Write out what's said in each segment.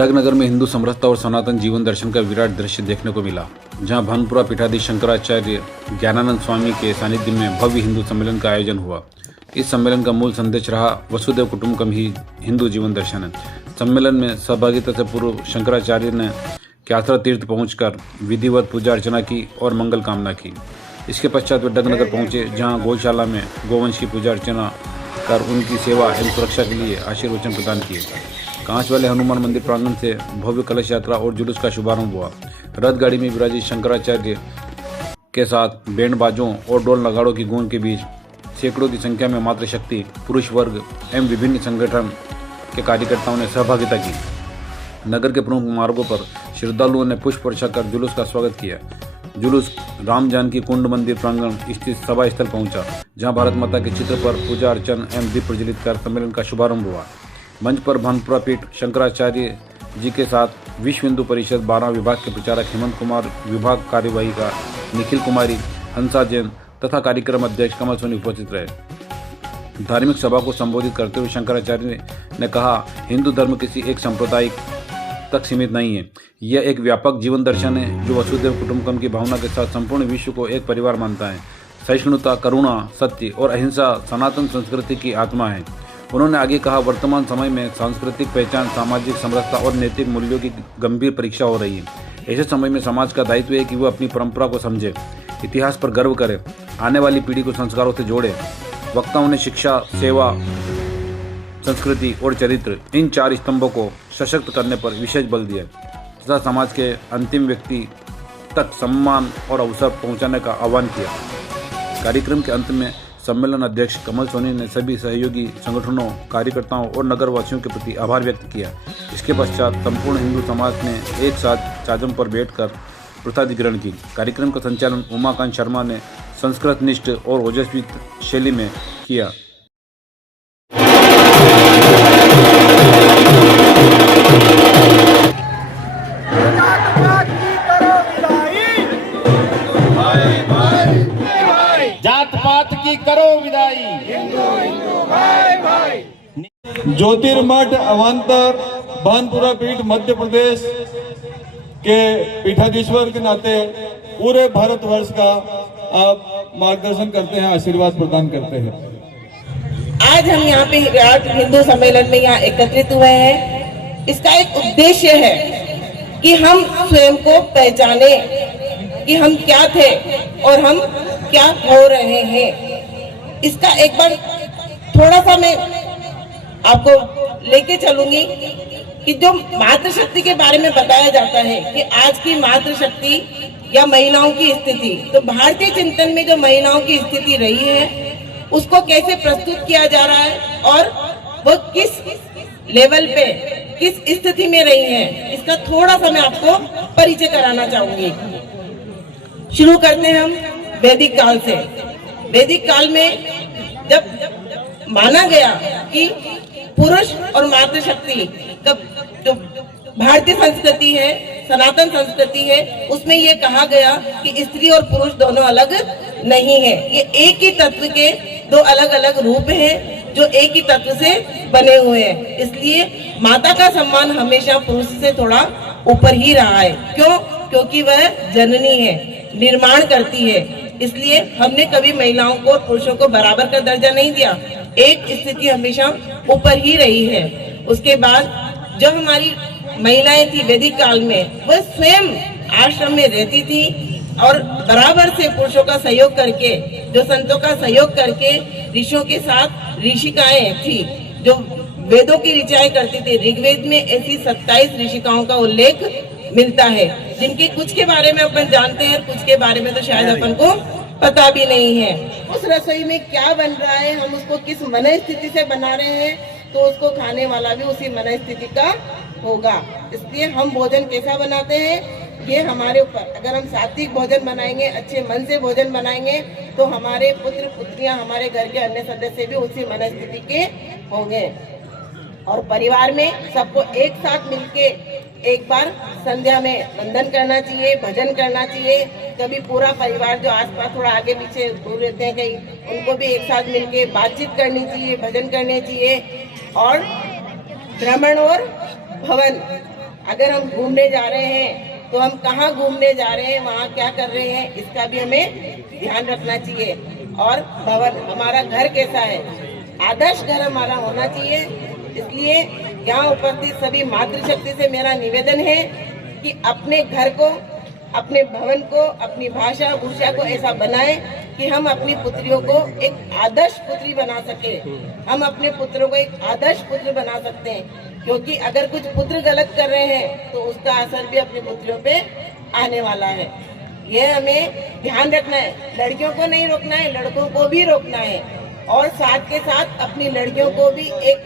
डगनगर में हिंदू समरसता और सनातन जीवन दर्शन का विराट दृश्य देखने को मिला, जहां भानपुरा पीठाधीश शंकराचार्य ज्ञानानंद स्वामी के सानिध्य में भव्य हिंदू सम्मेलन का आयोजन हुआ। इस सम्मेलन का मूल संदेश रहा वसुधैव कुटुंबकम ही हिंदू जीवन दर्शन है। सम्मेलन में सहभागिता से पूर्व शंकराचार्य ने क्याथरा तीर्थ पहुंचकर विधिवत पूजा अर्चना की और मंगल कामना की। इसके पश्चात वे डगनगर पहुंचे, जहां गौशाला में गोवंश की पूजा अर्चना कर उनकी सेवा एवं सुरक्षा के लिए आशीर्वचन प्रदान किए। कांच वाले हनुमान मंदिर प्रांगण से भव्य कलश यात्रा और जुलूस का शुभारंभ हुआ। रथ गाड़ी में विराजित शंकराचार्य के साथ बैंड बाजों और ढोल नगाड़ों की गूंज के बीच सैकड़ों की संख्या में मातृशक्ति, पुरुष वर्ग एवं विभिन्न संगठन के कार्यकर्ताओं ने सहभागिता की। नगर के प्रमुख मार्गों पर श्रद्धालुओं ने पुष्प वर्षा कर जुलूस का स्वागत किया। जुलूस राम जानकी कुंड मंदिर प्रांगण स्थित सभा स्थल पहुंचा, जहां भारत माता के चित्र पर पूजा अर्चन एवं दीप प्रज्वलित कर सम्मेलन का शुभारंभ हुआ। मंच पर भानपुरा पीठ शंकराचार्य जी के साथ विश्व हिंदू परिषद 12 विभाग के प्रचारक हेमंत कुमार, विभाग कार्यवाहिका निखिल कुमारी, हंसा जैन तथा कार्यक्रम अध्यक्ष कमल सोनी उपस्थित रहे। धार्मिक सभा को संबोधित करते हुए शंकराचार्य ने कहा, हिंदू धर्म किसी एक संप्रदाय तक सीमित नहीं है। यह एक व्यापक जीवन दर्शन है जो वसुधैव कुटुंबकम की भावना के साथ संपूर्ण विश्व को एक परिवार मानता है। सहिष्णुता, करुणा, सत्य और अहिंसा सनातन संस्कृति की आत्मा है। उन्होंने आगे कहा, वर्तमान समय में सांस्कृतिक पहचान, सामाजिक समरसता और नैतिक मूल्यों की गंभीर परीक्षा हो रही है। ऐसे समय में समाज का दायित्व है कि वह अपनी परंपरा को समझे, इतिहास पर गर्व करे, आने वाली पीढ़ी को संस्कारों से जोड़े। वक्ताओं ने शिक्षा, सेवा, संस्कृति और चरित्र, इन 4 स्तंभों को सशक्त करने पर विशेष बल दिया तथा समाज के अंतिम व्यक्ति तक सम्मान और अवसर पहुंचाने का आह्वान किया। कार्यक्रम के अंत में सम्मेलन अध्यक्ष कमल सोनी ने सभी सहयोगी संगठनों, कार्यकर्ताओं और नगर वासियों के प्रति आभार व्यक्त किया। इसके पश्चात संपूर्ण हिंदू समाज ने एक साथ चादम पर बैठकर प्रसाद ग्रहण की। कार्यक्रम का संचालन उमाकांत शर्मा ने संस्कृत निष्ठ और ओजस्वी शैली में किया। जात पात की करो विदाई, ज्योतिर्मठ अवान्तर भानपुरा पीठ मध्य प्रदेश के पीठाधीश्वर के नाते पूरे भारतवर्ष का आप मार्गदर्शन करते हैं, आशीर्वाद प्रदान करते हैं। आज हम यहाँ पे विराट हिंदू सम्मेलन में यहाँ एकत्रित हुए हैं। इसका एक उद्देश्य है कि हम स्वयं को पहचाने कि हम क्या थे और हम क्या हो रहे हैं। इसका एक बार थोड़ा सा मैं आपको लेके चलूंगी कि जो मातृशक्ति के बारे में बताया जाता है कि आज की मातृशक्ति या महिलाओं की स्थिति, तो भारतीय चिंतन में जो महिलाओं की स्थिति रही है उसको कैसे प्रस्तुत किया जा रहा है और वो किस लेवल पे, किस स्थिति में रही है, इसका थोड़ा सा मैं आपको परिचय कराना चाहूंगी। शुरू करते हैं हम वैदिक काल से। वैदिक काल में जब माना गया कि पुरुष और मातृशक्ति का जो भारतीय संस्कृति है, सनातन संस्कृति है, उसमें ये कहा गया कि स्त्री और पुरुष दोनों अलग नहीं है। ये एक ही तत्व के 2 अलग अलग रूप हैं जो एक ही तत्व से बने हुए हैं। इसलिए माता का सम्मान हमेशा पुरुष से थोड़ा ऊपर ही रहा है। क्यों? क्योंकि वह जननी है, निर्माण करती है। इसलिए हमने कभी महिलाओं को और पुरुषों को बराबर का दर्जा नहीं दिया। एक स्थिति हमेशा ऊपर ही रही है। उसके बाद जो हमारी महिलाएं थी वैदिक काल में, वह स्वयं आश्रम में रहती थी और बराबर से पुरुषों का सहयोग करके, जो संतों का सहयोग करके ऋषियों के साथ ऋषिकाएं थी जो वेदों की ऋचाएं करती थी। ऋग्वेद में ऐसी 27 ऋषिकाओं का उल्लेख मिलता है, जिनके कुछ के बारे में अपन जानते हैं, कुछ के बारे में तो शायद अपन को पता भी नहीं है। उस रसोई में क्या बन रहा है, हम उसको किस मन स्थिति से बना रहे हैं, तो उसको खाने वाला भी उसी मन स्थिति का होगा। इसलिए हम भोजन कैसा बनाते हैं ये हमारे ऊपर। अगर हम सात्विक भोजन बनाएंगे, अच्छे मन से भोजन बनाएंगे, तो हमारे पुत्र पुत्रियां, हमारे घर के अन्य सदस्य भी उसी मन स्थिति के होंगे। और परिवार में सबको एक साथ मिलके एक बार संध्या में वंदन करना चाहिए, भजन करना चाहिए। कभी पूरा परिवार जो आसपास थोड़ा आगे पीछे दूर रहते हैं कहीं, उनको भी एक साथ मिलके बातचीत करनी चाहिए, भजन करने चाहिए। और भ्रमण और भवन अगर हम घूमने जा रहे हैं तो हम कहाँ घूमने जा रहे हैं, वहाँ क्या कर रहे हैं, इसका भी हमें ध्यान रखना चाहिए। और भवन, हमारा घर कैसा है, आदर्श घर हमारा होना चाहिए। इसलिए यहाँ उपस्थित सभी मातृशक्ति से मेरा निवेदन है कि अपने घर को, अपने भवन को, अपनी भाषा भूषा को ऐसा बनाएं कि हम अपनी पुत्रियों को एक आदर्श पुत्री बना सके। हम अपने पुत्रों को एक आदर्श पुत्र बना सकते हैं, क्योंकि अगर कुछ पुत्र गलत कर रहे हैं तो उसका असर भी अपनी पुत्रियों पे आने वाला है। यह हमें ध्यान रखना है। लड़कियों को नहीं रोकना है, लड़कों को भी रोकना है। और साथ के साथ अपनी लड़कियों को भी एक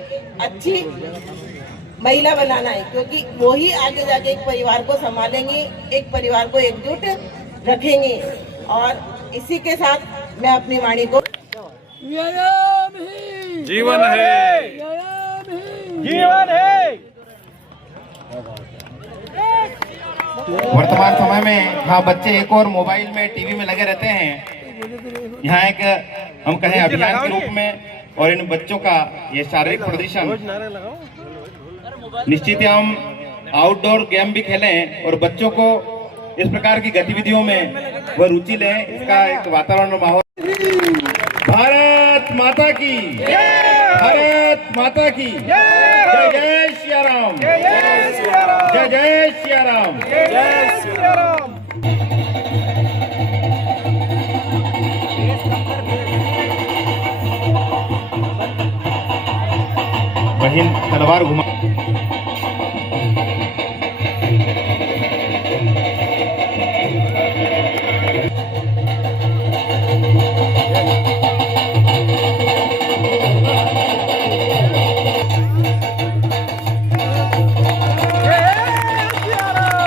अच्छी महिला बनाना है, क्योंकि वो ही आगे जाके एक परिवार को संभालेंगी, एक परिवार को एकजुट रखेंगे। और इसी के साथ मैं अपनी वाणी को जीवन है, जीवन है। वर्तमान समय में हाँ बच्चे एक और मोबाइल में, टीवी में लगे रहते हैं। यहाँ एक हम कहें अभियान के रूप में, और इन बच्चों का ये शारीरिक प्रदर्शन, निश्चित ही हम आउटडोर गेम भी खेलें और बच्चों को इस प्रकार की गतिविधियों में वह रुचि लें। इसका एक वातावरण और माहौल। भारत माता की, भारत माता की जय जय सिया राम, जय जय सिया राम, जय जय सिया राम, जय जय सिया राम। बहन तलवार घुमा।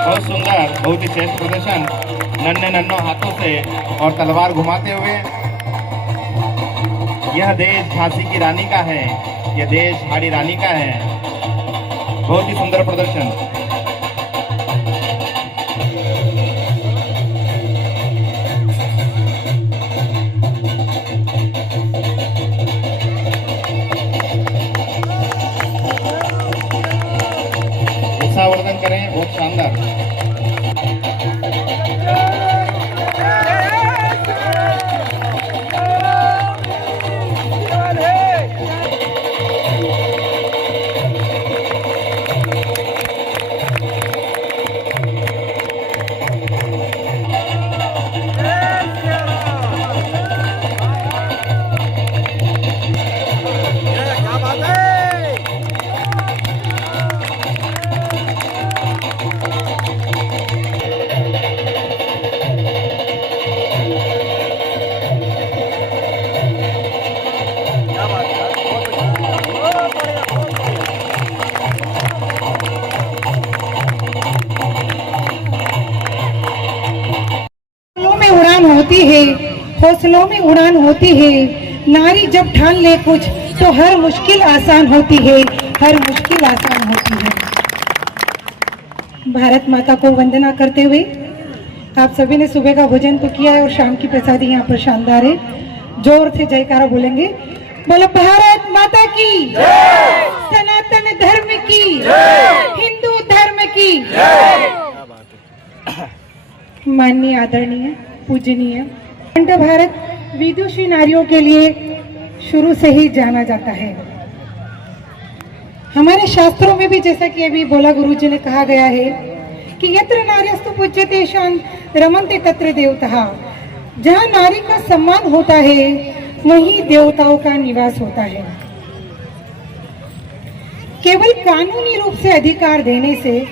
बहुत सुंदर, बहुत ही श्रेष्ठ प्रदर्शन, नन्हे नन्नों हाथों से और तलवार घुमाते हुए। यह देश झांसी की रानी का है, यह देश हाड़ी रानी का है। बहुत ही सुंदर प्रदर्शन। उत्साहवर्धन करें, बहुत शानदार। होती है, हौसलों में उड़ान होती है। नारी जब ठान ले कुछ तो हर मुश्किल आसान होती है, हर मुश्किल आसान होती है। भारत माता को वंदना करते हुए आप सभी ने सुबह का भोजन तो किया है और शाम की प्रसादी यहाँ पर शानदार है। जोर से जयकारा बोलेंगे, बोलो भारत माता की जय, सनातन धर्म की जय, हिंदू धर्म की जय। माननीय, आदरणीय, पूजनीय अखंड भारत विदुषी नारियों के लिए शुरू से ही जाना जाता है। हमारे शास्त्रों में भी, जैसा कि अभी बोला गुरुजी ने, कहा गया है कि यत्र नार्यस्तु पूज्यते शान रमन्ते तत्र देवताः। जहाँ नारी का सम्मान होता है वहीं देवताओं का निवास होता है। केवल कानूनी रूप से अधिकार देने से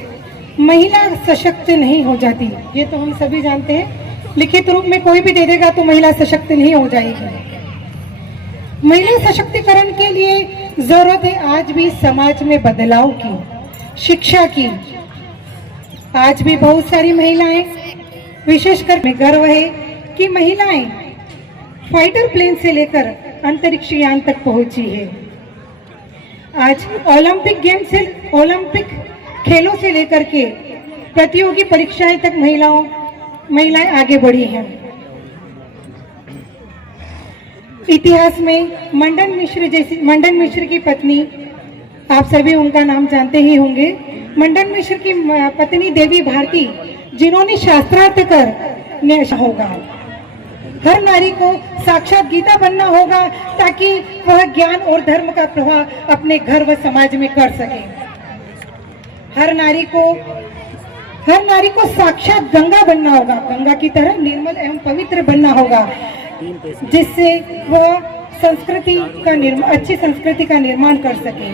महिला सशक्त नहीं हो जाती, ये तो हम सभी जानते हैं। लिखित रूप में कोई भी दे देगा तो महिला सशक्त नहीं हो जाएगी। महिला सशक्तिकरण के लिए जरूरत है आज भी समाज में बदलाव की, शिक्षा की। आज भी बहुत सारी महिलाएं, विशेषकर में गर्व है कि महिलाएं फाइटर प्लेन से लेकर अंतरिक्ष यान तक पहुंची है। आज ओलंपिक गेम से, ओलंपिक खेलों से लेकर के प्रतियोगी परीक्षाएं तक महिलाएं आगे बढ़ी हैं। इतिहास में मंडन मिश्र की पत्नी, आप सभी उनका नाम जानते ही होंगे, मंडन मिश्र की पत्नी देवी भारती, जिन्होंने शास्त्रार्थ कर होगा। हर नारी को साक्षात गीता बनना होगा ताकि वह ज्ञान और धर्म का प्रवाह अपने घर व समाज में कर सके। हर नारी को साक्षात गंगा बनना होगा, गंगा की तरह निर्मल एवं पवित्र बनना होगा, जिससे वह अच्छी संस्कृति का निर्माण कर सके।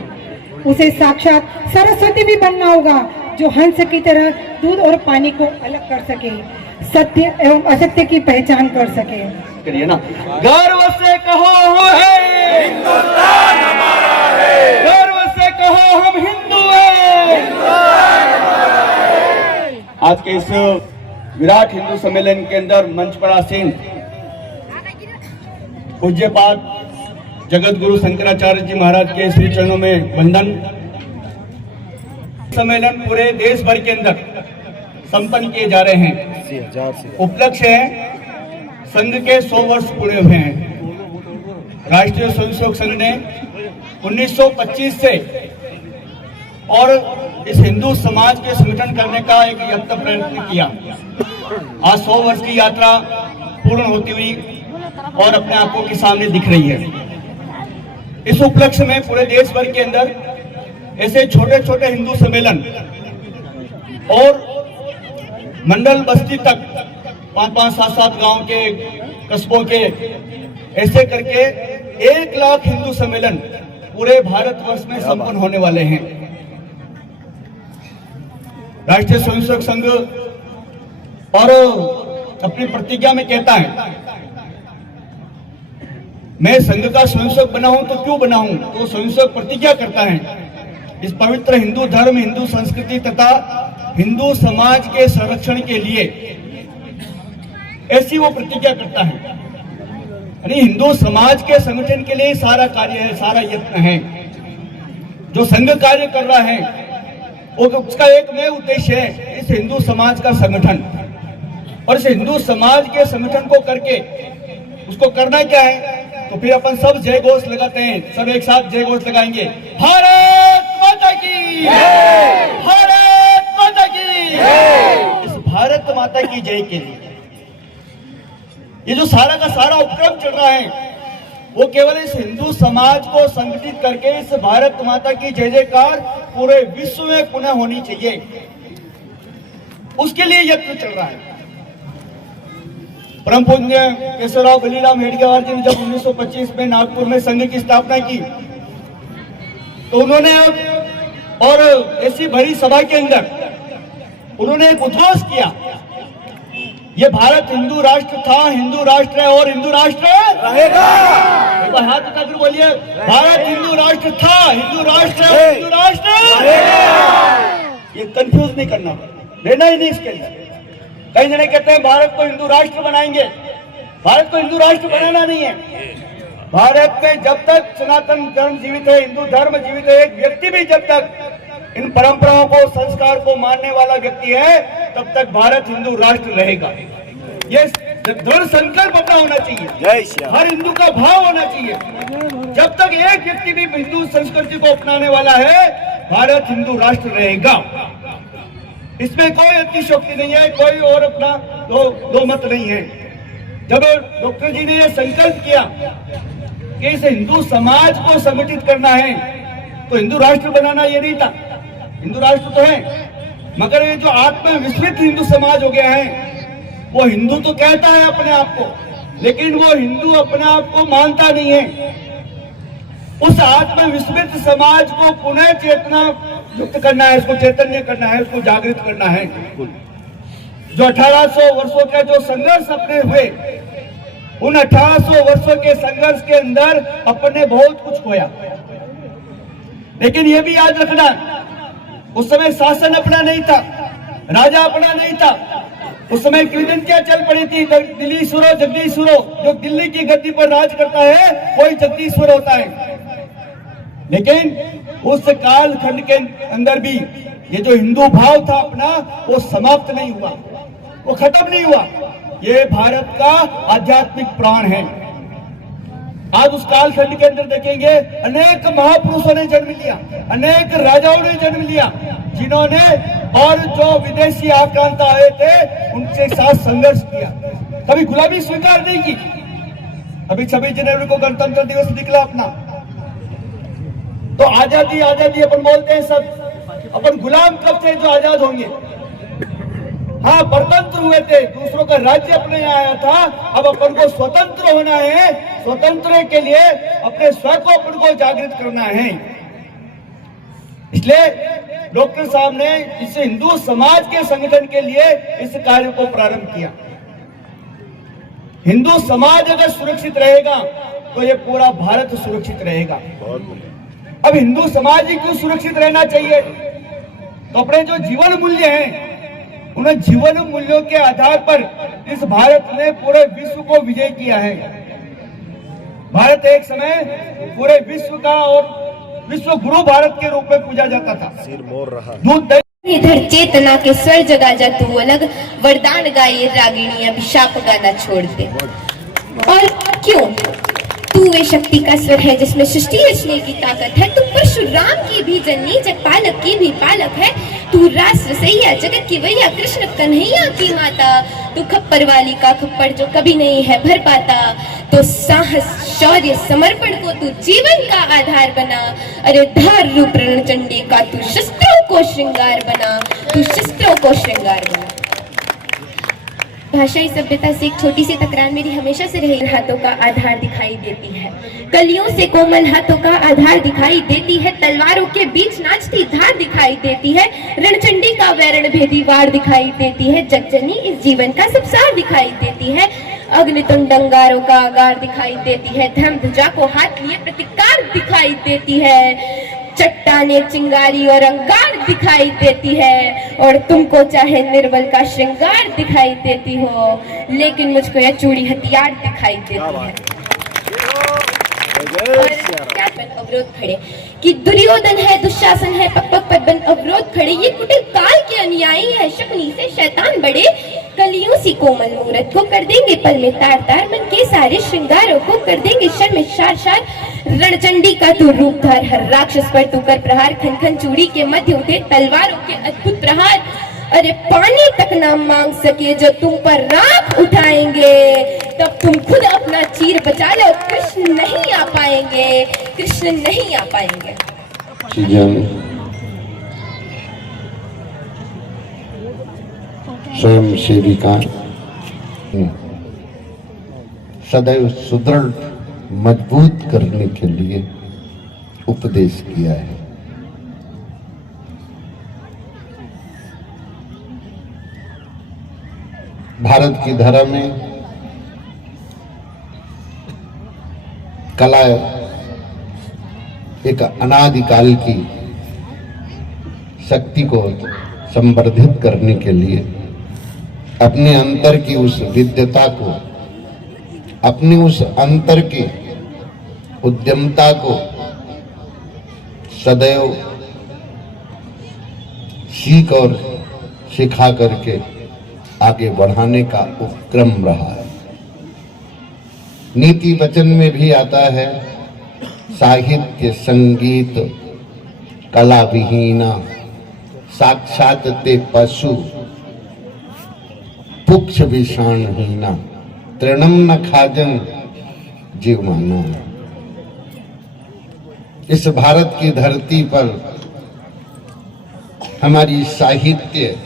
उसे साक्षात सरस्वती भी बनना होगा, जो हंस की तरह दूध और पानी को अलग कर सके, सत्य एवं असत्य की पहचान कर सके। करिए ना, गर्व से कहो हम है हिंदुस्तान हमारा है, गर्व से कहो हम हिंदू हैं। आज के इस विराट हिंदू सम्मेलन के अंदर मंच पर आसीन पूज्यपाद जगत गुरु शंकराचार्य जी महाराज के श्री चरणों में वंदन। सम्मेलन पूरे देश भर के अंदर संपन्न किए जा रहे हैं। उपलक्ष्य है संघ के 100 वर्ष पूरे हुए हैं। राष्ट्रीय स्वयंसेवक संघ ने 1925 से और इस हिंदू समाज के संगठन करने का एक यत्न प्रयत्न किया। आज 100 वर्ष की यात्रा पूर्ण होती हुई और अपने आंखों के सामने दिख रही है। इस उपलक्ष्य में पूरे देश भर के अंदर ऐसे छोटे छोटे हिंदू सम्मेलन और मंडल बस्ती तक 5-5, 7-7 गांव के कस्बों के ऐसे करके 1 लाख हिंदू सम्मेलन पूरे भारतवर्ष में संपन्न होने वाले हैं। राष्ट्रीय स्वयंसेवक संघ और अपनी प्रतिज्ञा में कहता है, मैं संघ का स्वयंसेवक बना हूं तो क्यों बना हूं, तो स्वयंसेवक प्रतिज्ञा करता है इस पवित्र हिंदू धर्म, हिंदू संस्कृति तथा हिंदू समाज के संरक्षण के लिए, ऐसी वो प्रतिज्ञा करता है। यानी हिंदू समाज के संगठन के लिए सारा कार्य है, सारा यत्न है। जो संघ कार्य कर रहा है उसका एकमेव उद्देश्य है इस हिंदू समाज का संगठन। और इस हिंदू समाज के संगठन को करके उसको करना क्या है, तो फिर अपन सब जय घोष लगाते हैं, सब एक साथ जय घोष लगाएंगे, भारत माता की जय, भारत माता की जय। इस भारत माता की जय के लिए ये जो सारा का सारा उपक्रम चल रहा है वो केवल इस हिंदू समाज को संगठित करके इस भारत माता की जय जयकार पूरे विश्व में पुनः होनी चाहिए, उसके लिए यत्न चल रहा है। परम पूज्य केशवराव बलीराम हेडगेवार जी ने जब 1925 में नागपुर में संघ की स्थापना की तो उन्होंने और ऐसी भरी सभा के अंदर उन्होंने एक उद्घोष किया, ये भारत हिंदू राष्ट्र था, हिंदू राष्ट्र है और हिंदू राष्ट्र रहेगा। एक बार हाथ उठाकर बोलिए, भारत हिंदू राष्ट्र था, हिंदू राष्ट्र है, हिंदू राष्ट्र रहेगा। ये कंफ्यूज नहीं करना, लेना ही नहीं इसके अंदर। कई जने कहते हैं भारत को हिंदू राष्ट्र बनाएंगे, भारत को हिंदू राष्ट्र बनाना नहीं है। भारत में जब तक सनातन धर्म जीवित है, हिंदू धर्म जीवित है, एक व्यक्ति भी जब तक इन परंपराओं को, संस्कार को मानने वाला व्यक्ति है, तब तक भारत हिंदू राष्ट्र रहेगा। ये दृढ़ संकल्प अपना होना चाहिए, हर हिंदू का भाव होना चाहिए। जब तक एक व्यक्ति भी हिंदू संस्कृति को अपनाने वाला है, भारत हिंदू राष्ट्र रहेगा। इसमें कोई अतिशयोक्ति नहीं है, कोई और अपना दो मत नहीं है। जब डॉक्टर जी ने यह संकल्प किया कि इस हिंदू समाज को संगठित करना है, तो हिंदू राष्ट्र बनाना ये नहीं था। हिंदू राष्ट्र तो है, मगर ये जो आत्मविस्मृत हिंदू समाज हो गया है, वो हिंदू तो कहता है अपने आप को, लेकिन वो हिंदू अपने आप को मानता नहीं है। उस आत्मविस्मृत समाज को पुनः चेतना युक्त करना है, इसको चैतन्य करना है, उसको जागृत करना है। जो 1800 वर्षों के जो संघर्ष अपने हुए, उन 1800 वर्षों के संघर्ष के अंदर अपने बहुत कुछ खोया। लेकिन ये भी याद रखना, उस समय शासन अपना नहीं था, राजा अपना नहीं था। उस समय किंवदंतियां चल पड़ी थी, दिल्लीश्वरो जगदीश्वरो, जो दिल्ली की गद्दी पर राज करता है वही जगदीश्वर होता है। लेकिन उस कालखंड के अंदर भी ये जो हिंदू भाव था अपना, वो समाप्त नहीं हुआ, वो खत्म नहीं हुआ। ये भारत का आध्यात्मिक प्राण है। आज उस काल खंड के अंदर देखेंगे अनेक महापुरुषों ने जन्म लिया, अनेक राजाओं ने जन्म लिया, जिन्होंने और जो विदेशी आक्रांता आए थे उनके साथ संघर्ष किया, कभी गुलामी स्वीकार नहीं की। अभी 26 जनवरी को गणतंत्र दिवस निकला अपना, तो आजादी आजादी अपन बोलते हैं सब, अपन गुलाम कब थे जो आजाद होंगे? हाँ, परतंत्र हुए थे, दूसरों का राज्य अपने यहाँ आया था, अब अपन को स्वतंत्र होना है। स्वतंत्र के लिए अपने स्व को अपन को जागृत करना है। इसलिए डॉक्टर साहब ने इस हिंदू समाज के संगठन के लिए इस कार्य को प्रारंभ किया। हिंदू समाज अगर सुरक्षित रहेगा तो ये पूरा भारत सुरक्षित रहेगा। अब हिंदू समाज ही क्यों सुरक्षित रहना चाहिए? तो अपने जो जीवन मूल्य हैं, उन जीवन मूल्यों के आधार पर इस भारत ने पूरे विश्व को विजय किया है। भारत एक समय पूरे विश्व का और विश्व गुरु भारत के रूप में पूजा जाता था। दूध इधर चेतना के स्वर जगा जा तू अलग, वरदान गाये रागिणी अभिशाप गाना छोड़ दे। और क्यों? तू वे शक्ति का स्वर है जिसमें सृष्टि रचने की ताकत है। तू परशुराम की भी जननी, जगपालक की भी पालक है। तू रास रसैया, जगत की वैया, कृष्ण कन्हैया की माता। तू खप्पर वाली का खप्पर जो कभी नहीं है भर पाता। तो साहस, शौर्य, समर्पण को तू जीवन का आधार बना। अरे धार रूप रणचंडी का तू शस्त्रों को श्रृंगार बना। तू शस्त्रों को श्रृंगार बना। भाषाई सभ्यता से एक छोटी सी तकरार मेरी हमेशा से रही। हाथों का आधार दिखाई देती है, कलियों से कोमल हाथों का आधार दिखाई देती है। तलवारों के बीच नाचती धार दिखाई देती है। रणचंडी का वैरण भेदी वार दिखाई देती है। जगजनी इस जीवन का सब सार दिखाई देती है। अग्नितुंड अंगारों का आगार दिखाई देती है। धर्म ध्वजा को हाथ लिए प्रतिकार दिखाई देती है। चट्टाने चिंगारी और अंगार दिखाई देती है। और तुमको चाहे निर्बल का श्रृंगार दिखाई देती हो, लेकिन मुझको यह चूड़ी हथियार दिखाई देती है। और क्या बन अवरोध खड़े कि दुर्योधन है, दुशासन है, पग पग पर बन अवरोध खड़े। ये कुटिल काल के अनुयायी है, शकुनी से शैतान बड़े। कलियों सी कोमल मूरत को कर देंगे पल में तार तार। मन के सारे श्रृंगारों को कर देंगे शर में शार शार। रणचंडी का तू रूप धार, हर राक्षस पर तू कर प्रहार। खन खन चूड़ी के मध्य उठे तलवारों के अद्भुत प्रहार। अरे पानी तक ना मांग सके जो तुम पर राख उठाएंगे, तब तुम खुद अपना चीर बचा लो। कृष्ण नहीं आ पाएंगे, कृष्ण नहीं आ पाएंगे। स्वयं सेविका सदैव सुदृढ़ मजबूत करने के लिए उपदेश किया है। भारत की धरा में कला एक अनादिकाल की शक्ति को संवर्धित करने के लिए अपने अंतर की उस विद्यता को, अपनी उस अंतर की उद्यमता को सदैव सीख और सिखा करके आगे बढ़ाने का उपक्रम रहा है। नीति वचन में भी आता है, साहित्य संगीत कला विहीना साक्षात ते पशु पुक्ष विषाणहीना तृणम न खाजन जीवमाना। इस भारत की धरती पर हमारी साहित्य,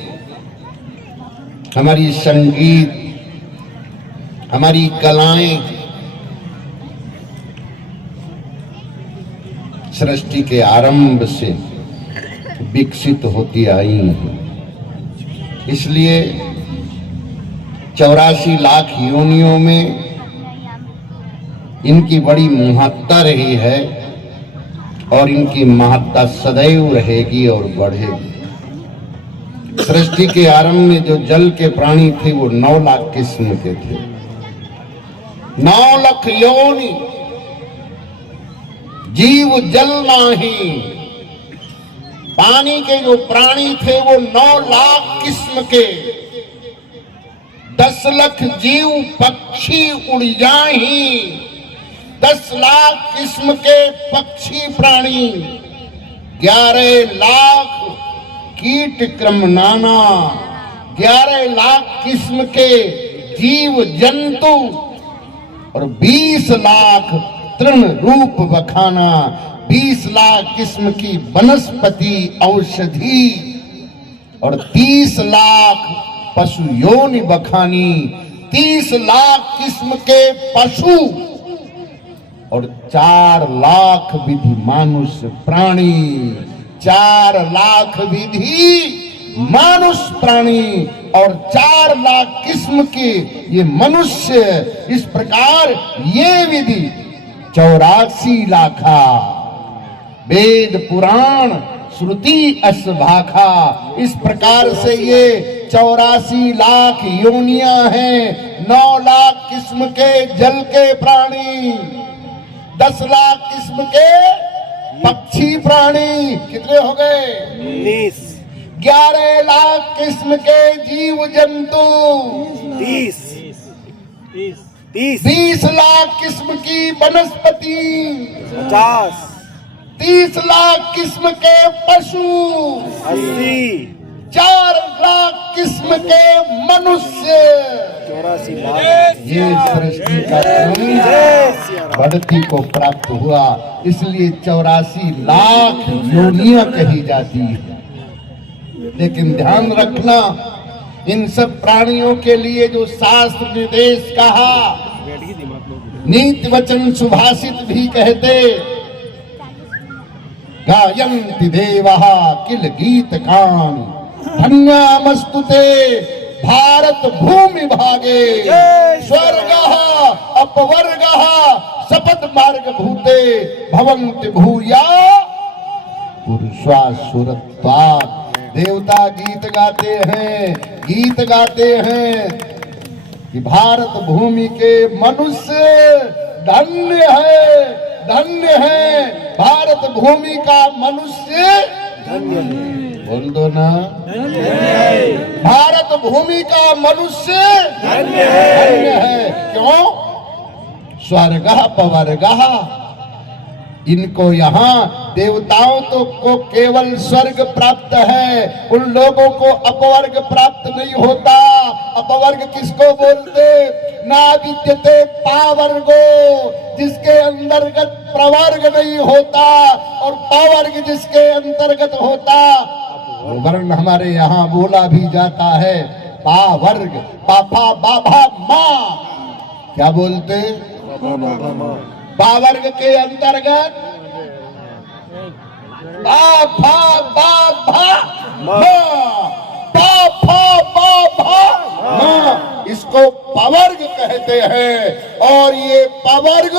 हमारी संगीत, हमारी कलाएं सृष्टि के आरंभ से विकसित होती आई हैं। इसलिए 84 लाख योनियों में इनकी बड़ी महत्ता रही है और इनकी महत्ता सदैव रहेगी और बढ़ेगी। सृष्टि के आरंभ में जो जल के प्राणी थे वो 9 लाख किस्म के थे। 9 लाख योनि जीव जल नाही। पानी के जो प्राणी थे वो 9 लाख किस्म के। 10 लाख जीव पक्षी उड़ जाही। 10 लाख किस्म के पक्षी प्राणी, 11 लाख कीट क्रम नाना, 11 लाख किस्म के जीव जंतु और 20 लाख तृण रूप बखाना, 20 लाख किस्म की वनस्पति औषधि और 30 लाख पशु योनि बखानी, 30 लाख किस्म के पशु और 4 लाख विधि मानुष प्राणी, 4 लाख विधि मानुष प्राणी और 4 लाख किस्म के ये मनुष्य। इस प्रकार ये विधि 84 लाखा वेद पुराण श्रुति असभाखा, इस प्रकार से ये 84 लाख योनियां हैं। 9 लाख किस्म के जल के प्राणी, 10 लाख किस्म के पक्षी प्राणी, कितने हो गए? 11 लाख किस्म के जीव जंतु, 20 लाख किस्म की वनस्पति, 30 लाख किस्म के पशु, 4 लाख किस्म के मनुष्य। ये सृष्टि का क्रम बढ़ती को प्राप्त हुआ, इसलिए 84 लाख योनियां कही जाती है। लेकिन ध्यान रखना, इन सब प्राणियों के लिए जो शास्त्र निर्देश कहा, नीति वचन सुभाषित भी कहते, गायन्ति देवः किल गीत कान, धन्यामस्तुते भारत भूमि भागे, स्वर्गः अपवर्गः सपद मार्ग भूते भवन्ति भूया पुरुषासुरत्वात्। देवता गीत गाते हैं कि भारत भूमि के मनुष्य धन्य है, भारत भूमि का मनुष्य धन्य है। बोल दो ना, भारत भूमि का मनुष्य धन्य है। क्यों? स्वर्गः पवर्गः, इनको यहाँ देवताओं तो को केवल स्वर्ग प्राप्त है, उन लोगों को अपवर्ग प्राप्त नहीं होता। अपवर्ग किसको बोलते? ना विद्यते पावर्गो, जिसके अंतर्गत प्रवर्ग नहीं होता, और पावर्ग जिसके अंतर्गत होता। वर्ण हमारे यहाँ बोला भी जाता है पावर्ग, पापा बाबा माँ, क्या बोलते? पावर्ग के अंतर्गत पा फा बा भा पा फा बा भा मां, इसको पवर्ग कहते हैं। और ये पवर्ग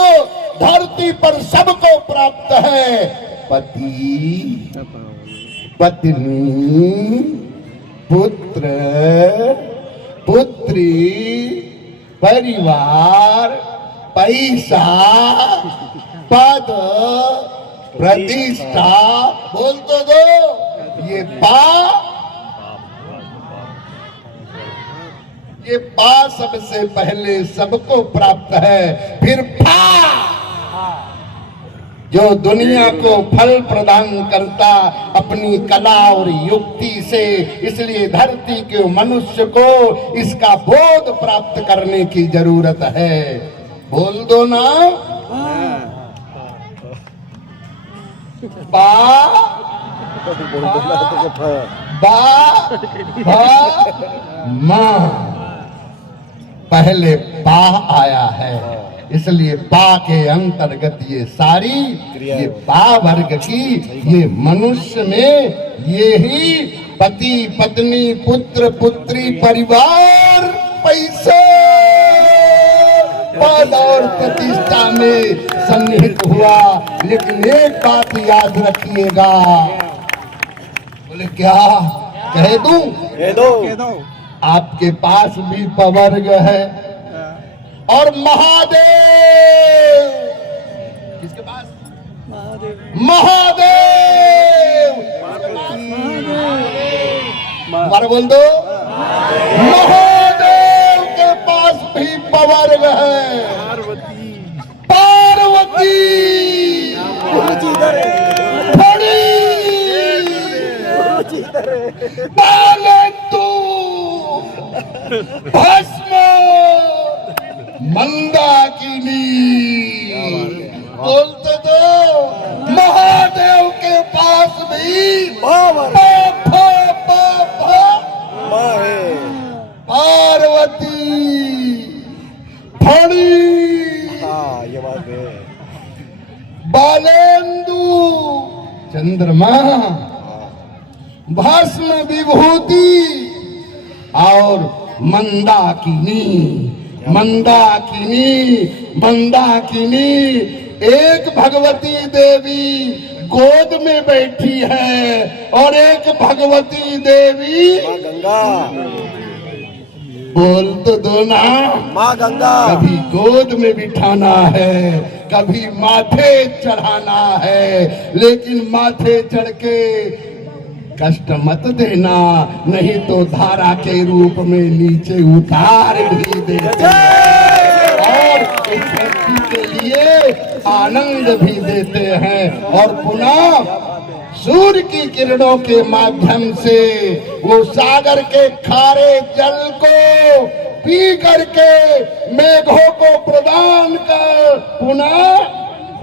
धरती पर सबको प्राप्त है। पति, पत्नी, पुत्र, पुत्री, परिवार, पैसा, पद, प्रतिष्ठा, बोल तो दो। ये पा सबसे पहले सबको प्राप्त है। फिर फा, जो दुनिया को फल प्रदान करता अपनी कला और युक्ति से। इसलिए धरती के मनुष्य को इसका बोध प्राप्त करने की जरूरत है। बोल दो ना, बा मां, पहले पा आया है, इसलिए पा के अंतर्गत ये सारी ये पा वर्ग की, ये मनुष्य में ये ही पति पत्नी पुत्र पुत्री परिवार पैसे पद और प्रतिष्ठा में सन्निहित हुआ। लेकिन एक बात याद रखिएगा। बोले क्या? कह दूं? कह दो। आपके पास भी पवर्ग है और महादेव, किसके पास? महादेव। दोबारा बोल दो। महादेव के पास भी पवर्ग है। पार्वती बालेंदु भस्म मंदाकिनी। बोलते दो महादेव के पास भी पार्वती फणी बालेंदु चंद्रमा भस्म विभूति और मंदाकिनी। मंदाकिनी मंदाकिनी एक भगवती देवी गोद में बैठी है और एक भगवती देवी गंगा। बोल तो दो ना माँ गंगा। कभी गोद में बिठाना है, कभी माथे चढ़ाना है, लेकिन माथे चढ़ के कष्ट मत देना, नहीं तो धारा के रूप में नीचे उतार भी देते हैं और इस सृष्टि के लिए आनंद भी देते हैं। और पुनः सूर्य की किरणों के माध्यम से वो सागर के खारे जल को पी करके मेघों को प्रदान कर पुनः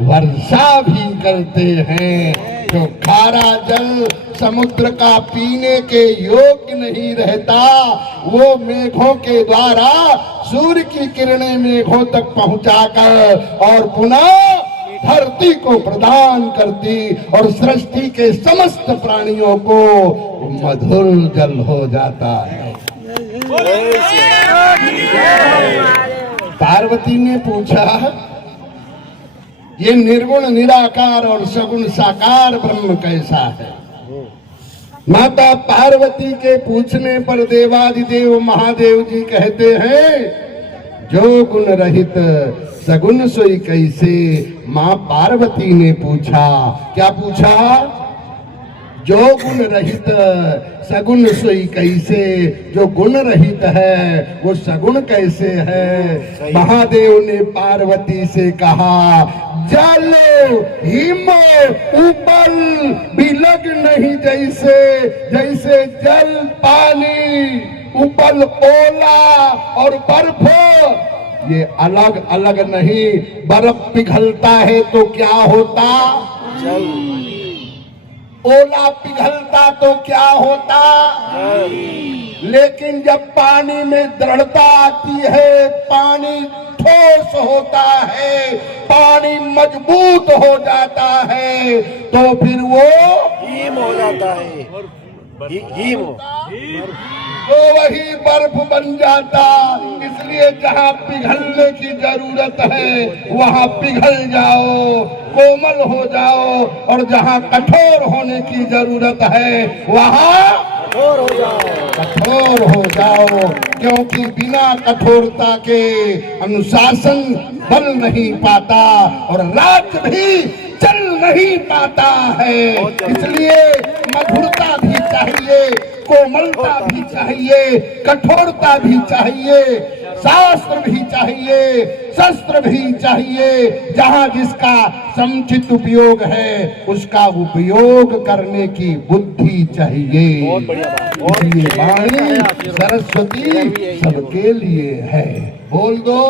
वर्षा भी करते हैं। जो खारा जल समुद्र का पीने के योग्य नहीं रहता, वो मेघों के द्वारा सूर्य की किरणें मेघों तक पहुंचाकर और पुनः धरती को प्रदान करती और सृष्टि के समस्त प्राणियों को मधुर जल हो जाता है। पार्वती ने पूछा, ये निर्गुण निराकार और सगुण साकार ब्रह्म कैसा है? माता पार्वती के पूछने पर देवादिदेव महादेव जी कहते हैं, जो गुण रहित सगुण सोई कैसे। माँ पार्वती ने पूछा, क्या पूछा? जो गुण रहित सगुण सोई कैसे, जो गुण रहित है वो सगुण कैसे है? महादेव ने पार्वती से कहा, जल हिम उपल बिलग नहीं जैसे, जैसे जल पानी उपल ओला और बर्फ ये अलग अलग नहीं। बर्फ पिघलता है तो क्या होता? ओला पिघलता तो क्या होता? लेकिन जब पानी में दृढ़ता आती है, पानी ठोस होता है, पानी मजबूत हो जाता है, तो फिर वो हिम हो जाता है। हिम तो वही बर्फ बन जाता। इसलिए जहाँ पिघलने की जरूरत है वहाँ पिघल जाओ, कोमल हो जाओ, और जहाँ कठोर होने की जरूरत है वहाँ कठोर हो जाओ। कठोर हो जाओ, क्योंकि बिना कठोरता के अनुशासन बल नहीं पाता और राज्य भी चल नहीं पाता है। इसलिए मधुरता भी चाहिए, कोमलता भी चाहिए, कठोरता भी चाहिए, शास्त्र भी चाहिए, शस्त्र भी चाहिए। जहाँ जिसका समुचित उपयोग है उसका उपयोग करने की बुद्धि चाहिए। इसलिए वाणी सरस्वती सबके लिए है। बोल दो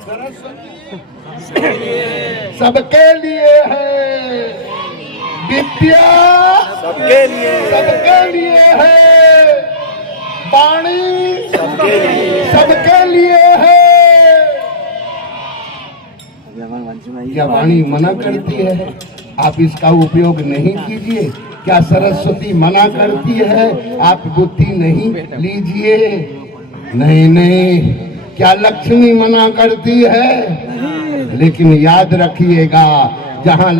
सरस्वती सबके लिए है। विद्या सबके लिए है। वाणी सबके लिए है। क्या वाणी मना करती है आप इसका उपयोग नहीं कीजिए? क्या सरस्वती मना करती है आप बुद्धि नहीं लीजिए? नहीं नहीं। क्या लक्ष्मी मना करती है? लेकिन याद रखिएगा, जहाँ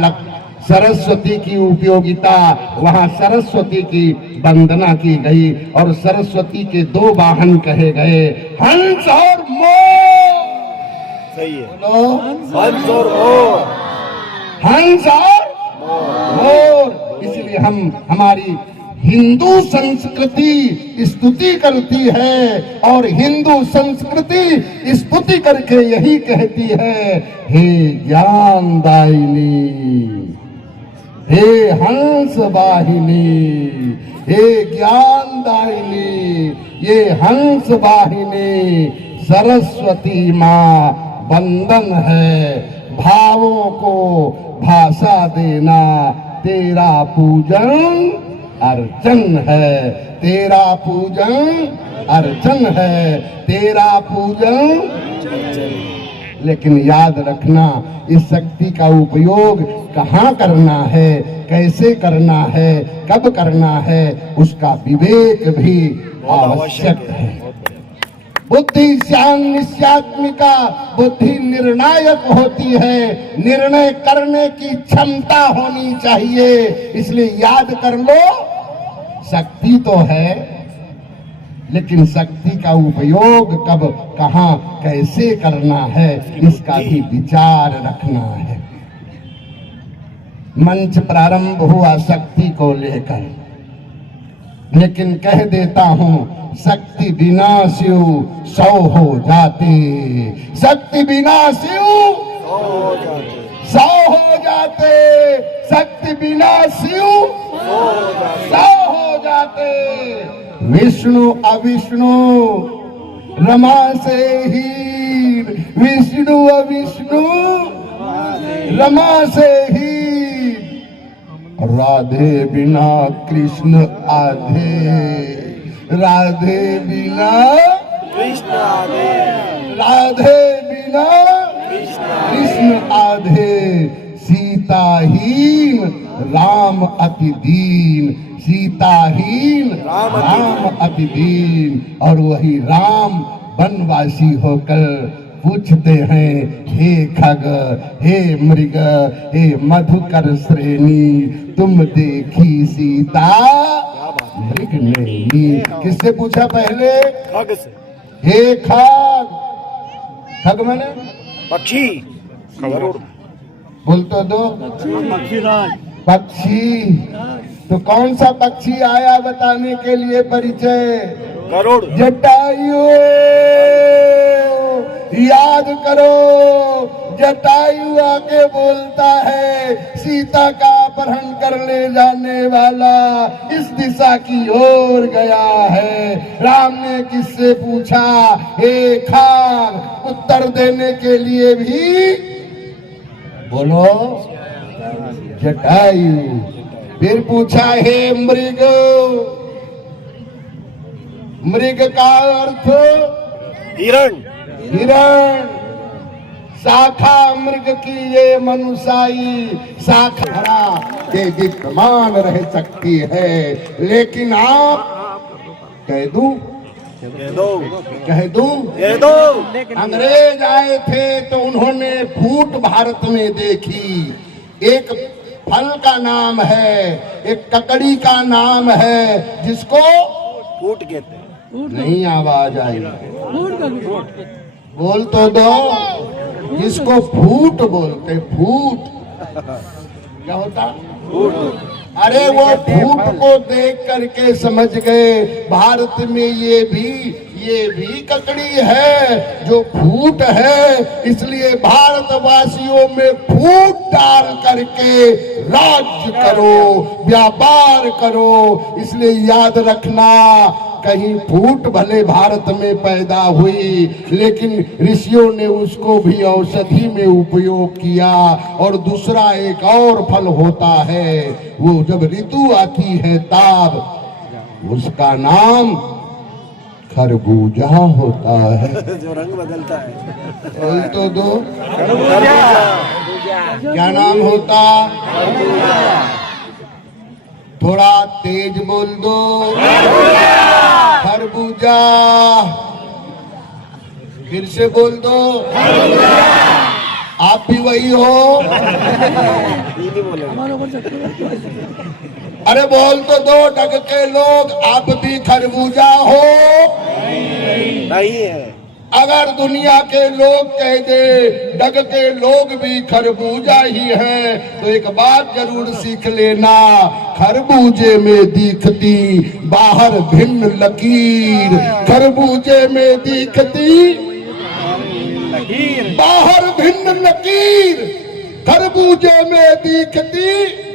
सरस्वती की उपयोगिता वहाँ सरस्वती की वंदना की गई। और सरस्वती के दो वाहन कहे गए, हंस और मोर। सही है, हंस और मोर। हंस और मोर। इसलिए हमारी हिंदू संस्कृति स्तुति करती है और हिंदू संस्कृति स्तुति करके यही कहती है, हे ज्ञानदायिनी, हे हंस वाहिनी, हे ज्ञान दायिनी, ये हंस वाहिनी सरस्वती माँ वंदन है। भावों को भाषा देना तेरा पूजन अर्चन है, तेरा पूजन अर्चन है, तेरा पूजन। लेकिन याद रखना, इस शक्ति का उपयोग कहाँ करना है, कैसे करना है, कब करना है, उसका विवेक भी आवश्यक है। बुद्धि निश्चयात्मिका, बुद्धि निर्णायक होती है, निर्णय करने की क्षमता होनी चाहिए। इसलिए याद कर लो, शक्ति तो है, लेकिन शक्ति का उपयोग कब, कहां, कैसे करना है, इसका भी विचार रखना है। मंच प्रारंभ हुआ शक्ति को लेकर, लेकिन कह देता हूं, शक्ति बिना शिव 100 हो जाते, शक्ति बिना शिव 100 हो जाते, शक्ति बिना शिव 100 हो जाते। विष्णु अविष्णु रमा से हीन, विष्णु अविष्णु रमा से हीन। राधे बिना कृष्ण आधे, राधे बिना कृष्ण आधे, राधे बिना कृष्ण आधे। सीताहीन राम अति दीन, सीताहीन राम अति दीन। और वही राम वनवासी होकर पूछते हैं, हे खग, हे मृग, हे मधुकर श्रेणी, तुम देखी सीता मृग नहीं। किससे पूछा पहले? खग से। हे खग, खग माने पक्षी, बोल तो दो। पक्षी। तो कौन सा पक्षी आया बताने के लिए परिचय? गरुड़। जटायु, याद करो, जटायु आके बोलता है, सीता का अपहरण कर ले जाने वाला इस दिशा की ओर गया है। राम ने किससे पूछा? हे खान। उत्तर देने के लिए भी बोलो जटायु। फिर पूछा, हे मृग, मृग का अर्थ हिरण। हिरण। शाखा मृग की ये मनुष्याई शाखा के विद्यमान रह सकती है, लेकिन आप कह दूं, कह दूं, अंग्रेज आए थे तो उन्होंने फूट भारत में देखी। एक फल का नाम है, एक ककड़ी का नाम है, जिसको फूट कहते हैं। नहीं आवाज आई, बोल तो दो। जिसको फूट बोलते, फूट क्या होता? अरे वो फूट को देख करके समझ गए भारत में ये भी ककड़ी है जो फूट है, इसलिए भारतवासियों में फूट डाल करके राज्य करो, व्यापार करो। इसलिए याद रखना, कहीं फूट भले भारत में पैदा हुई, लेकिन ऋषियों ने उसको भी औषधि में उपयोग किया। और दूसरा एक और फल होता है, वो जब ऋतु आती है तब उसका नाम खरबूजा होता है। जो रंग बदलता है। बोल तो दो, क्या नाम होता? थोड़ा तेज बोल दो। खरबूजा। फिर से बोल दो। आप भी वही हो? अरे बोल तो दो, डग के लोग, आप भी खरबूजा हो? नहीं है। अगर दुनिया के लोग कह दे डग के लोग भी खरबूजा ही हैं, तो एक बात जरूर सीख लेना, खरबूजे में दिखती बाहर भिन्न लकीर, खरबूजे में दिखती बाहर भिन्न लकीर, खरबूजे में दिखती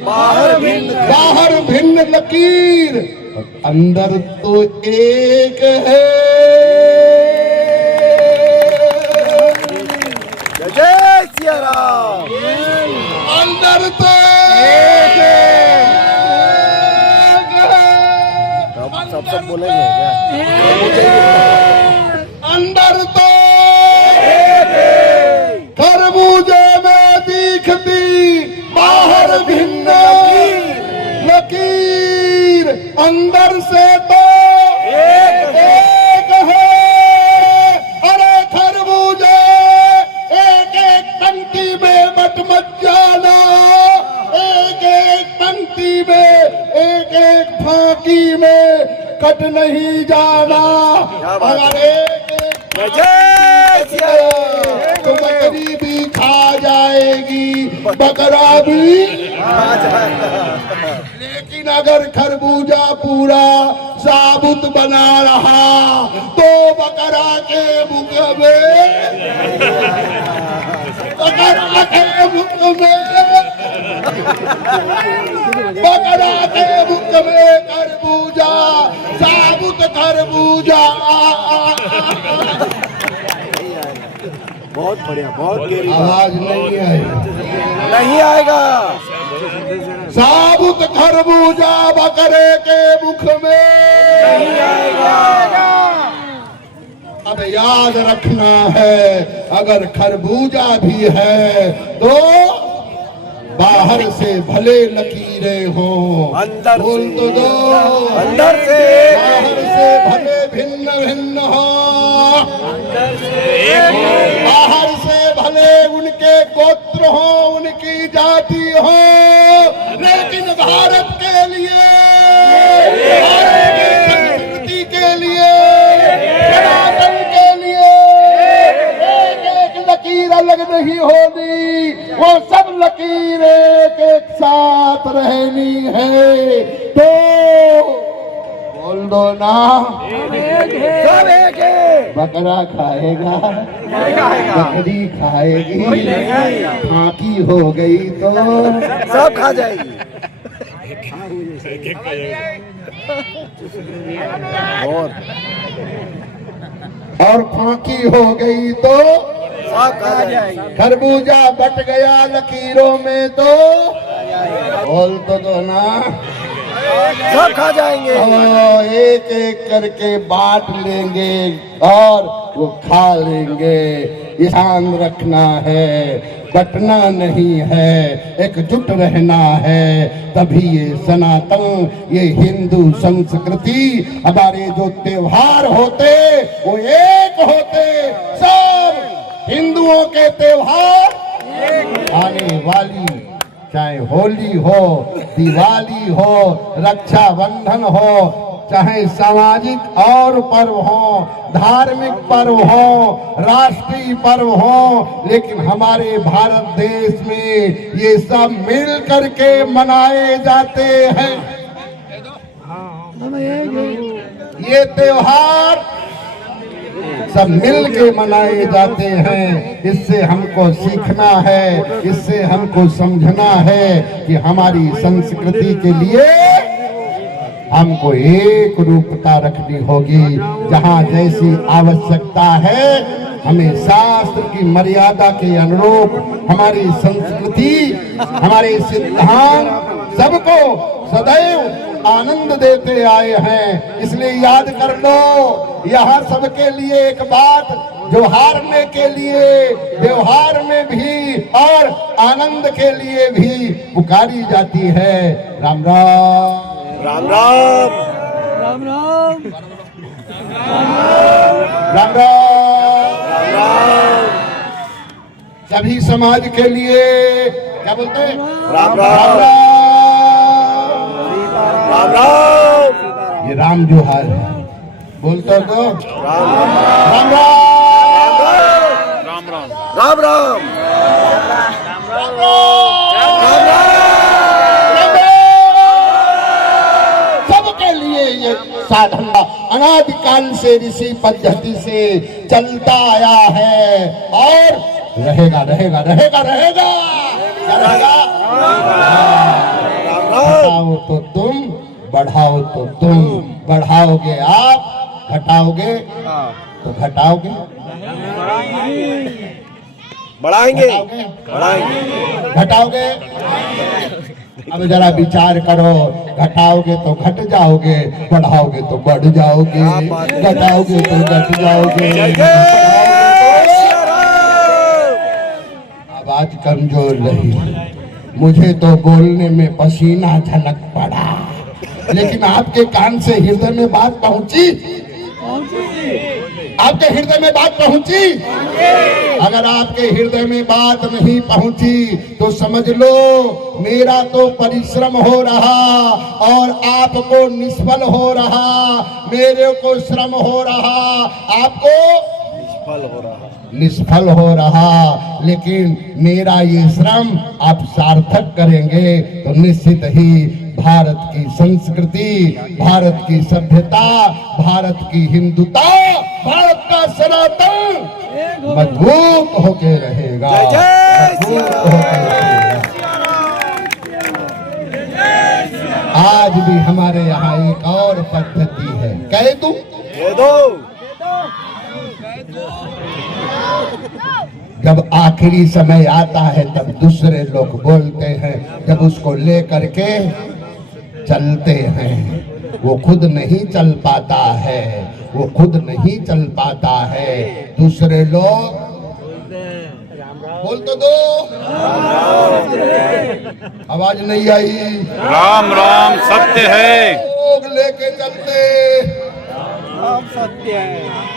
बाहर भिन्न लकीर और अंदर तो एक है। जय सिया राम। अंदर तो एक है। सब बोलेंगे क्या? अंदर तो खरबूजे में दिखती बाहर भिन्न लकीर, अंदर से तो एक है। अरे खरबूजे एक एक पंक्ति में बट मत जाना, एक एक पंक्ति में एक एक फाकी में कट नहीं जाना। अगर जय सिया राम। तो बकरी भी खा जाएगी, बकरा भी आ जाएगा। लेकिन अगर खरबूजा पूरा साबुत बना रहा तो बकरा के मुख में बकरा के मुख में खरबूजा, साबुत खरबूजा। बहुत बढ़िया, बहुत गहरी बात। आवाज नहीं आई। नहीं आएगा। साबुत खरबूजा बकरे के मुख में नहीं आएगा। अब याद रखना है, अगर खरबूजा भी है तो बाहर से भले लकीरें हो, अंदर बोल से। तो दो, अंदर से। बाहर से भले भिन्न भिन्न हो, बाहर से भले उनके गोत्र हो, उनकी जाति हो, लेकिन भारत के लिए, भारत की संस्कृति के लिए, सनातन के लिए एक एक लकीर अलग नहीं होनी, वो सब लकीर एक साथ रहनी है। तो बोल दो ना, सब एक है। बकरा खाएगा, बकरी खाएगी, फाकी हो गई तो सब खा जाएगी। और फाकी हो गई तो सब खा जाएगी। खरबूजा बट गया लकीरों में तो बोल तो दो ना, सब खा जाएंगे। एक एक करके बांट लेंगे और वो खा लेंगे। ध्यान रखना है, बटना नहीं है, एकजुट रहना है, तभी ये सनातन, ये हिंदू संस्कृति, हमारे जो त्योहार होते वो एक होते। सब हिंदुओं के त्योहार आने वाली, चाहे होली हो, दिवाली हो, रक्षाबंधन हो, चाहे सामाजिक और पर्व हो, धार्मिक पर्व हो, राष्ट्रीय पर्व हो, लेकिन हमारे भारत देश में ये सब मिल करके मनाए जाते हैं। ये त्योहार सब मिल के मनाए जाते हैं। इससे हमको सीखना है, इससे हमको समझना है कि हमारी संस्कृति के लिए हमको एक रूपता रखनी होगी। जहाँ जैसी आवश्यकता है, हमें शास्त्र की मर्यादा के अनुरूप हमारी संस्कृति, हमारे सिद्धांत सबको सदैव आनंद देते आए हैं। इसलिए याद कर लो, यहाँ सबके लिए एक बात, जो हारने के लिए व्यवहार में भी और आनंद के लिए भी पुकारी जाती है। राम राम। राम राम। राम राम। राम राम। सभी समाज के लिए क्या बोलते हैं? राम राम राम। राम राम। ये राम जोहार है, बोलते तो राम राम। राम राम। सबके लिए ये साधन अनादिकाल से ऋषि पद्धति से चलता आया है और रहेगा रहेगा रहेगा रहेगा रहेगा। घटाओ तो तुम, बढ़ाओ तो तुम। बढ़ाओगे आप, घटाओगे तो घटाओगे, बढ़ाएंगे, घटाओगे, बढ़ाएंगे। घटाओगे। अब जरा विचार करो, घटाओगे तो घट जाओगे, बढ़ाओगे तो बढ़ जाओगे, घटाओगे तो घट जाओगे, आवाज कमजोर रही। मुझे तो बोलने में पसीना झलक पड़ा, लेकिन आपके कान से हृदय में बात पहुंची, आपके हृदय में बात पहुंची। अगर आपके हृदय में बात नहीं पहुंची तो समझ लो मेरा तो परिश्रम हो रहा और आपको निष्फल हो रहा, मेरे को श्रम हो रहा, आपको निष्फल हो रहा। लेकिन मेरा ये श्रम आप सार्थक करेंगे तो निश्चित ही भारत की संस्कृति, भारत की सभ्यता, भारत की हिंदुता, भारत का सनातन मजबूत होके रहेगा, मजबूत होके रहेगा। आज भी हमारे यहाँ एक और पद्धति है, कह दूं? दे दो। जब आखिरी समय आता है तब दूसरे लोग बोलते हैं, जब उसको लेकर के चलते हैं, वो खुद नहीं चल पाता है, वो खुद नहीं चल पाता है, दूसरे लोग बोल तो दो, आवाज नहीं आई। राम राम सत्य है। लोग लेके चलते, राम सत्य है,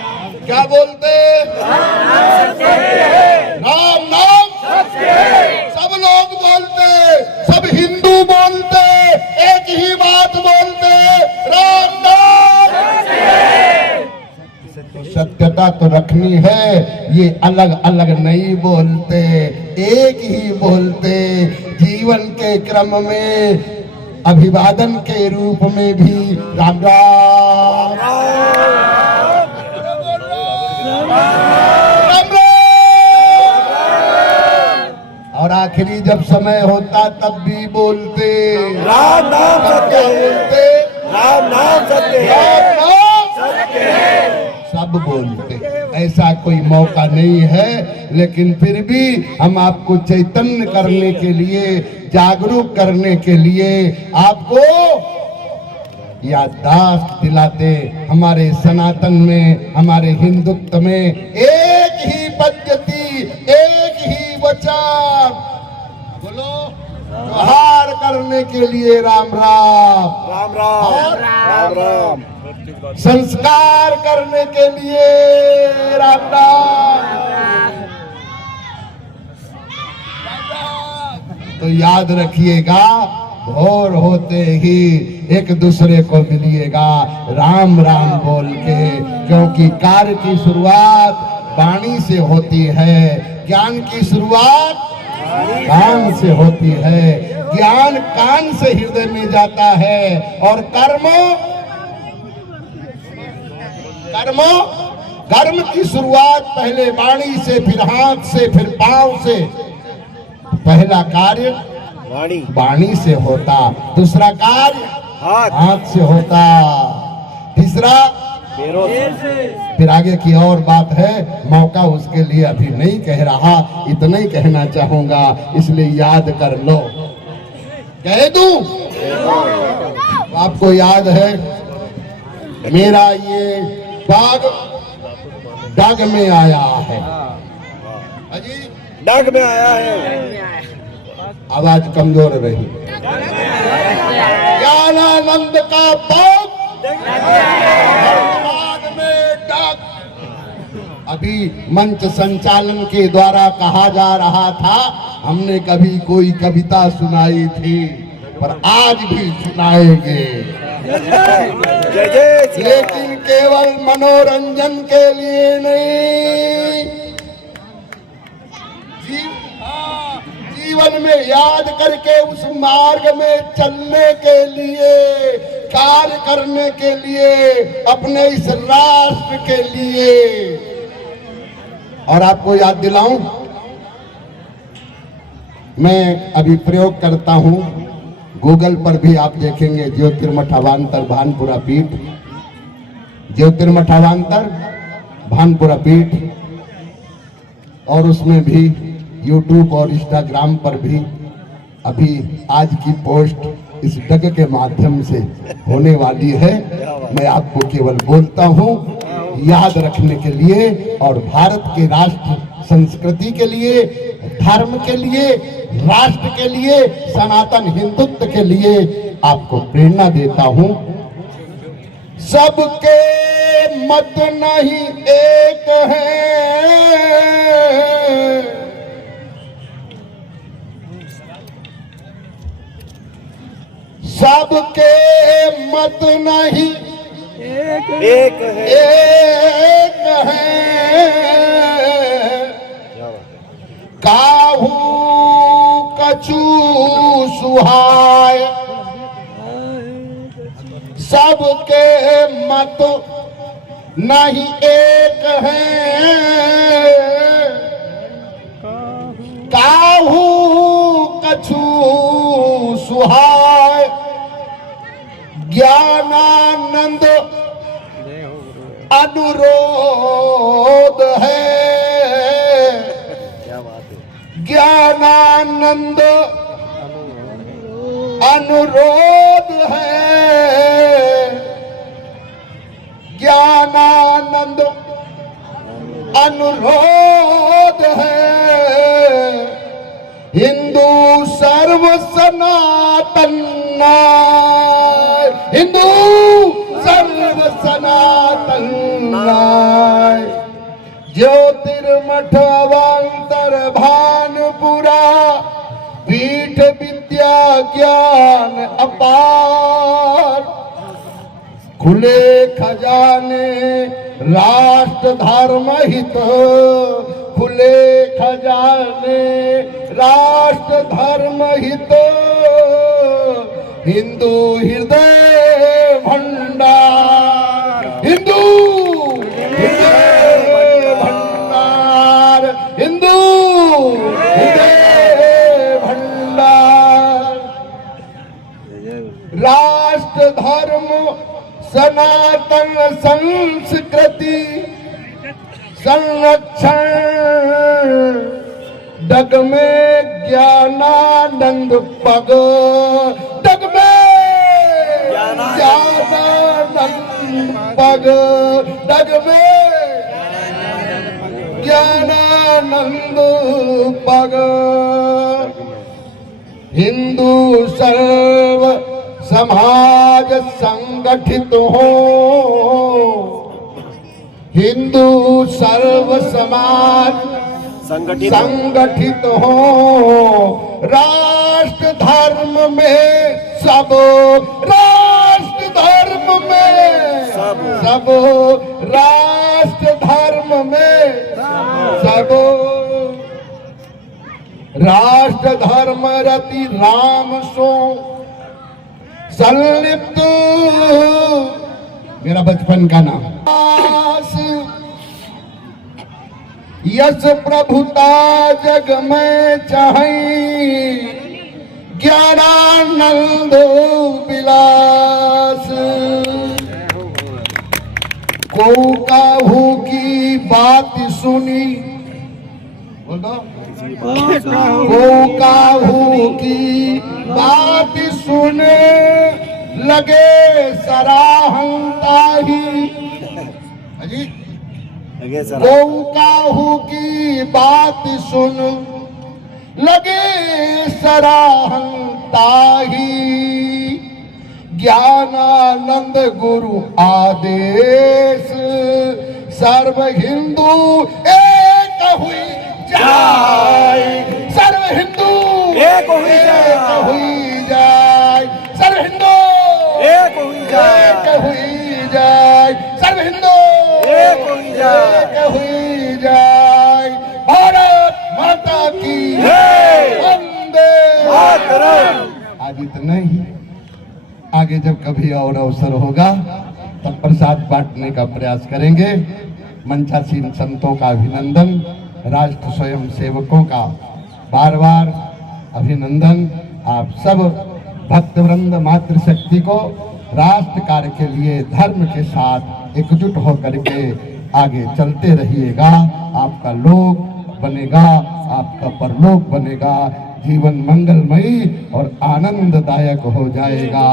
क्या बोलते? राम नाम सत्य है। सब लोग बोलते, सब हिंदू बोलते, एक ही बात बोलते, राम नाम सत्य है। तो सत्यता तो रखनी है, ये अलग अलग नहीं बोलते, एक ही बोलते। जीवन के क्रम में अभिवादन के रूप में भी राम राम, और आखिरी जब समय होता तब भी बोलते, राम नाम सत्य है, बोलते, राम नाम सत्य है, राम नाम सत्य है। सब बोलते, ऐसा कोई मौका नहीं है। लेकिन फिर भी हम आपको चैतन्य करने के लिए, जागरूक करने के लिए आपको याददाश्त दिलाते। हमारे सनातन में, हमारे हिंदुत्व में एक ही पद्धति, एक ही वचन, बोलो, जोहार करने के लिए राम राम, राम राम, राम राम। संस्कार करने के लिए राम राम। तो याद रखिएगा, भोर होते ही एक दूसरे को मिलिएगा राम राम बोल के, क्योंकि कार्य की शुरुआत वाणी से होती है, ज्ञान की शुरुआत कान से होती है, ज्ञान कान से हृदय में जाता है, और कर्म की शुरुआत पहले वाणी से, फिर हाथ से, फिर पांव से। पहला कार्य वाणी से होता, दूसरा कार्य हाथ से होता, तीसरा फिर आगे की और बात है, मौका उसके लिए अभी नहीं कह रहा, इतना ही कहना चाहूंगा, इसलिए याद कर लो। कह दूं? आपको याद है मेरा ये बाग डाग में आया है, अजी डाग में आया है। आवाज कमजोर रही। ज्ञानानंद का बाग में डाग। अभी मंच संचालन के द्वारा कहा जा रहा था, हमने कभी कोई कविता सुनाई थी, पर आज भी सुनाएंगे, जय जय। लेकिन केवल मनोरंजन के लिए नहीं, जीवन में याद करके उस मार्ग में चलने के लिए, कार्य करने के लिए, अपने इस राष्ट्र के लिए। और आपको याद दिलाऊं, मैं अभी प्रयोग करता हूं गूगल पर भी आप देखेंगे ज्योतिर्मठ अवान्तर भानपुरा पीठ, ज्योतिर्मठ अवान्तर भानपुरा पीठ, और उसमें भी यूट्यूब और इंस्टाग्राम पर भी अभी आज की पोस्ट इस डग के माध्यम से होने वाली है। मैं आपको केवल बोलता हूँ याद रखने के लिए और भारत के राष्ट्र संस्कृति के लिए, धर्म के लिए, राष्ट्र के लिए, सनातन हिंदुत्व के लिए आपको प्रेरणा देता हूँ। सबके मत नहीं एक है, सबके मत नहीं एक है। एक है, काहू कछु सुहाय, सबके मत नहीं एक है, काहू कछु सुहाय, ज्ञानानंद अनुरोध है, ज्ञानानंद अनुरोध है, ज्ञानानंद अनुरोध है, हिंदू सर्व सनातन, हिंदू सर्व सनातन, ज्योतिर्मठ अवान्तर भानपुरा पीठ विद्या ज्ञान अपार, खुले खजाने राष्ट्र धर्म हित, खुले खजाने राष्ट्र धर्म हित, हिंदू हृदय भंडार, हिंदू हृदय भंडार, हिंदू हृदय भंडार, राष्ट्र धर्म सनातन संस्कृति संरक्षण, डग में ज्ञानानंद पग, डग में ज्ञानानंद पग, डग में ज्ञानानंद पग, हिंदू सर्व समाज संगठित हो, हिंदू सर्व समाज संगठित हो, राष्ट्र धर्म में सब, राष्ट्र धर्म में सब, राष्ट्र धर्म में सब, राष्ट्र धर्म रति राम सो संलिप्त, मेरा बचपन का नाम, यश प्रभुता जग में चाहे, ज्ञानानंद विलास, को काहू की बात सुनी, बोल दो, को काहू की बात सुने लगे सराहनता ही, को काहू की बात सुन लगे सराहनता ही, ज्ञानानंद गुरु आदेश, सर्व हिंदू एक हुई जाए, सर्व हिंदू एक हुई जाए, सर्व हिंदू एक हुई जाए, सर्व हिंदू एक हुई जाए, भारत माता की वंदे मातरम। आज इतना ही, आगे जब कभी और अवसर होगा तब प्रसाद बांटने का प्रयास करेंगे। मंचासीन संतों का अभिनंदन, राष्ट्र स्वयं सेवकों का बार बार अभिनंदन। आप सब भक्तवृंद मातृशक्ति को राष्ट्र कार्य के लिए धर्म के साथ एकजुट होकर के आगे चलते रहिएगा। आपका लोक बनेगा, आपका परलोक बनेगा, जीवन मंगलमयी और आनंददायक हो जाएगा।